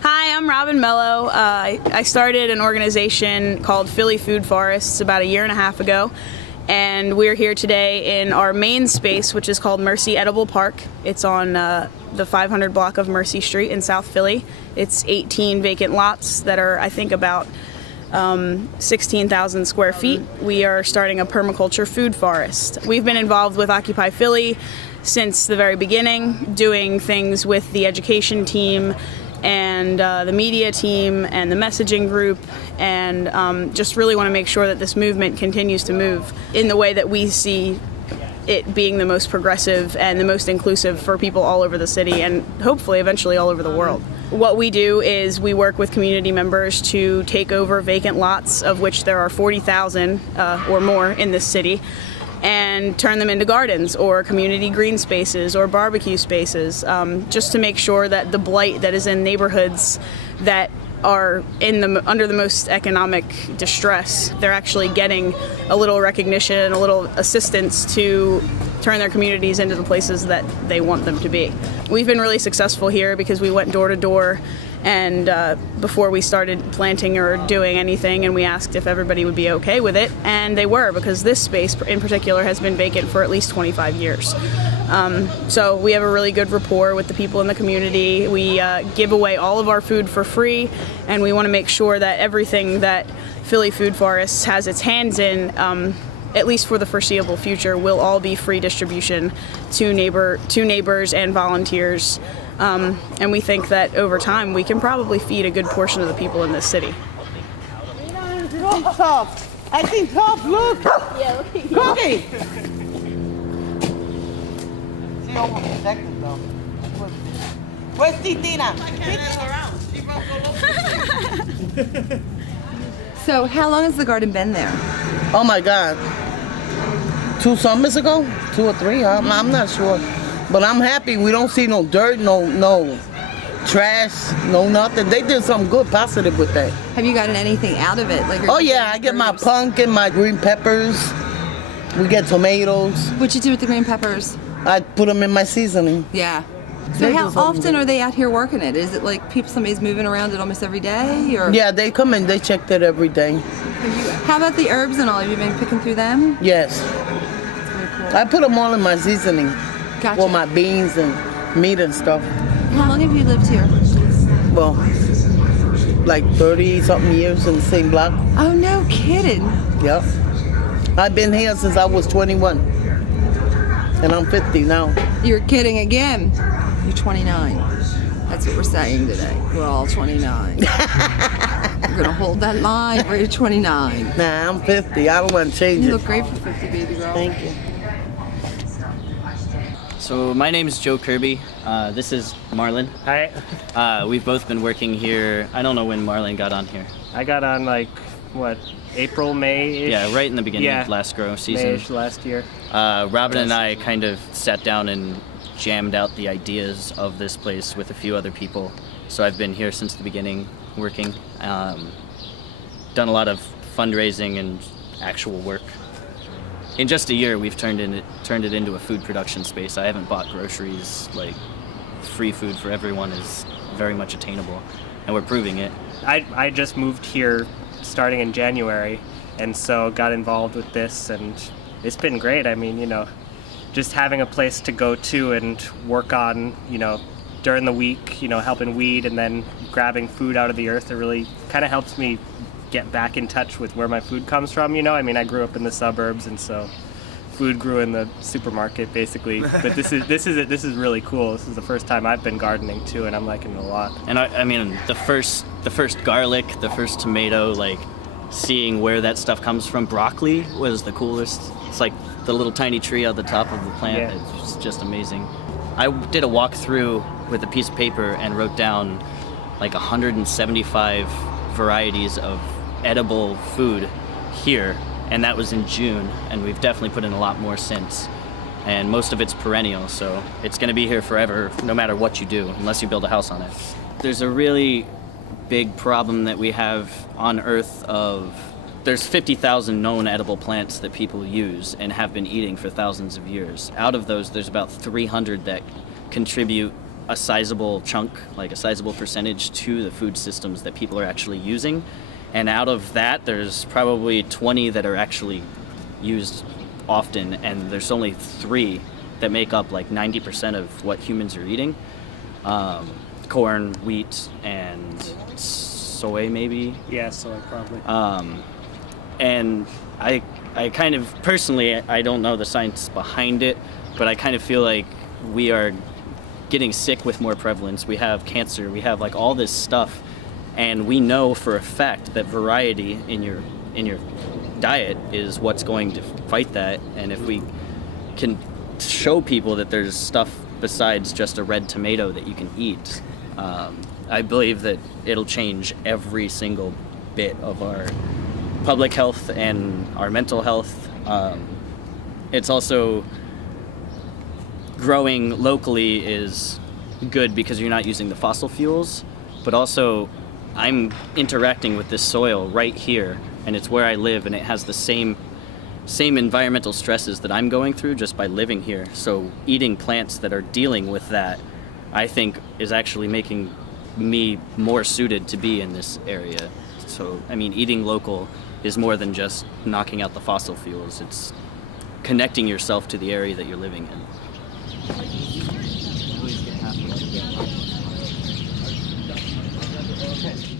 Hi, I'm Robin Mello. I started an organization called Philly Food Forests about 1.5 years ago, and we're here today in our main space, which is called Mercy Edible Park. It's on the 500 block of Mercy Street in South Philly. It's 18 vacant lots that are, I think, about 16,000 square feet. We are starting a permaculture food forest. We've been involved with Occupy Philly since the very beginning, doing things with the education team and the media team and the messaging group, and just really want to make sure that this movement continues to move in the way that we see it being the most progressive and the most inclusive for people all over the city and hopefully eventually all over the world. What we do is we work with community members to take over vacant lots, of which there are 40,000 or more in this city, and turn them into gardens or community green spaces or barbecue spaces, just to make sure that the blight that is in neighborhoods that are under the most economic distress, they're actually getting a little recognition, a little assistance to turn their communities into the places that they want them to be. We've been really successful here because we went door to door and before we started planting or doing anything, and we asked if everybody would be okay with it, and they were, because this space in particular has been vacant for at least 25 years. So we have a really good rapport with the people in the community. We give away all of our food for free, and we want to make sure that everything that Philly Food Forests has its hands in, at least for the foreseeable future, will all be free distribution to neighbors and volunteers. And we think that over time we can probably feed a good portion of the people in this city. I think tough, look! Yeah, look at you. Cookie! She almost protected though. Where's Titina? So how long has the garden been there? Oh my God. 2 summers ago? 2 or 3? I'm not sure. But I'm happy we don't see no dirt, no trash, no nothing. They did something good, positive with that. Have you gotten anything out of it? Like, Oh yeah, I get my pumpkin, my green peppers. We get tomatoes. What'd you do with the green peppers? I put them in my seasoning. Yeah. So They how do something often good. are they out here working it? Is it like somebody's moving around it almost every day? Or Yeah, they come in, they check that every day. how about the herbs and all? Have you been picking through them? Yes. Very cool. I put them all in my seasoning. Gotcha. Well, my beans and meat and stuff. How long have you lived here? Well, like 30-something years in the same block. Oh, no kidding. Yep. I've been here since I was 21. And I'm 50 now. You're kidding again. You're 29. That's what we're saying today. We're all 29. We're going to hold that line. We're 29. Nah, I'm 50. I don't want to change You it. look great for 50, baby girl. Thank you. So my name is Joe Kirby. This is Marlon. Hi. We've both been working here. I don't know when Marlon got on here. I got on like, what, April, May-ish? Yeah, right in the beginning Yeah. of last grow season. May-ish last year. Robin and I kind of sat down and jammed out the ideas of this place with a few other people. So I've been here since the beginning, working. Done a lot of fundraising and actual work. In just a year, we've turned it into a food production space. I haven't bought groceries. Like, free food for everyone is very much attainable, and we're proving it. I just moved here starting in January, and so got involved with this, and it's been great. I mean, just having a place to go to and work on, during the week, helping weed and then grabbing food out of the earth, it really kind of helps me get back in touch with where my food comes from. I mean, I grew up in the suburbs, and so food grew in the supermarket basically. But this is really cool. This is the first time I've been gardening too, and I'm liking it a lot. And I mean, the first garlic, the first tomato, like seeing where that stuff comes from. Broccoli was the coolest. It's like the little tiny tree at the top of the plant. Yeah. It's just amazing. I did a walkthrough with a piece of paper and wrote down like 175 varieties of edible food here, and that was in June, and we've definitely put in a lot more since, and most of it's perennial, so it's going to be here forever no matter what you do, unless you build a house on it. There's a really big problem that we have on Earth of there's 50,000 known edible plants that people use and have been eating for thousands of years. Out of those, there's about 300 that contribute a sizable chunk, like a sizable percentage, to the food systems that people are actually using. And out of that, there's probably 20 that are actually used often, and there's only 3 that make up like 90% of what humans are eating. Corn, wheat, and soy, maybe. Yeah, so probably. And I kind of, personally, I don't know the science behind it, but I kind of feel like we are getting sick with more prevalence. We have cancer, we have like all this stuff, and we know for a fact that variety in your diet is what's going to fight that. And if we can show people that there's stuff besides just a red tomato that you can eat, I believe that it'll change every single bit of our public health and our mental health. It's also, growing locally is good because you're not using the fossil fuels, but also I'm interacting with this soil right here, and it's where I live, and it has the same environmental stresses that I'm going through just by living here. So eating plants that are dealing with that, I think, is actually making me more suited to be in this area. So, I mean, eating local is more than just knocking out the fossil fuels. It's connecting yourself to the area that you're living in. Okay.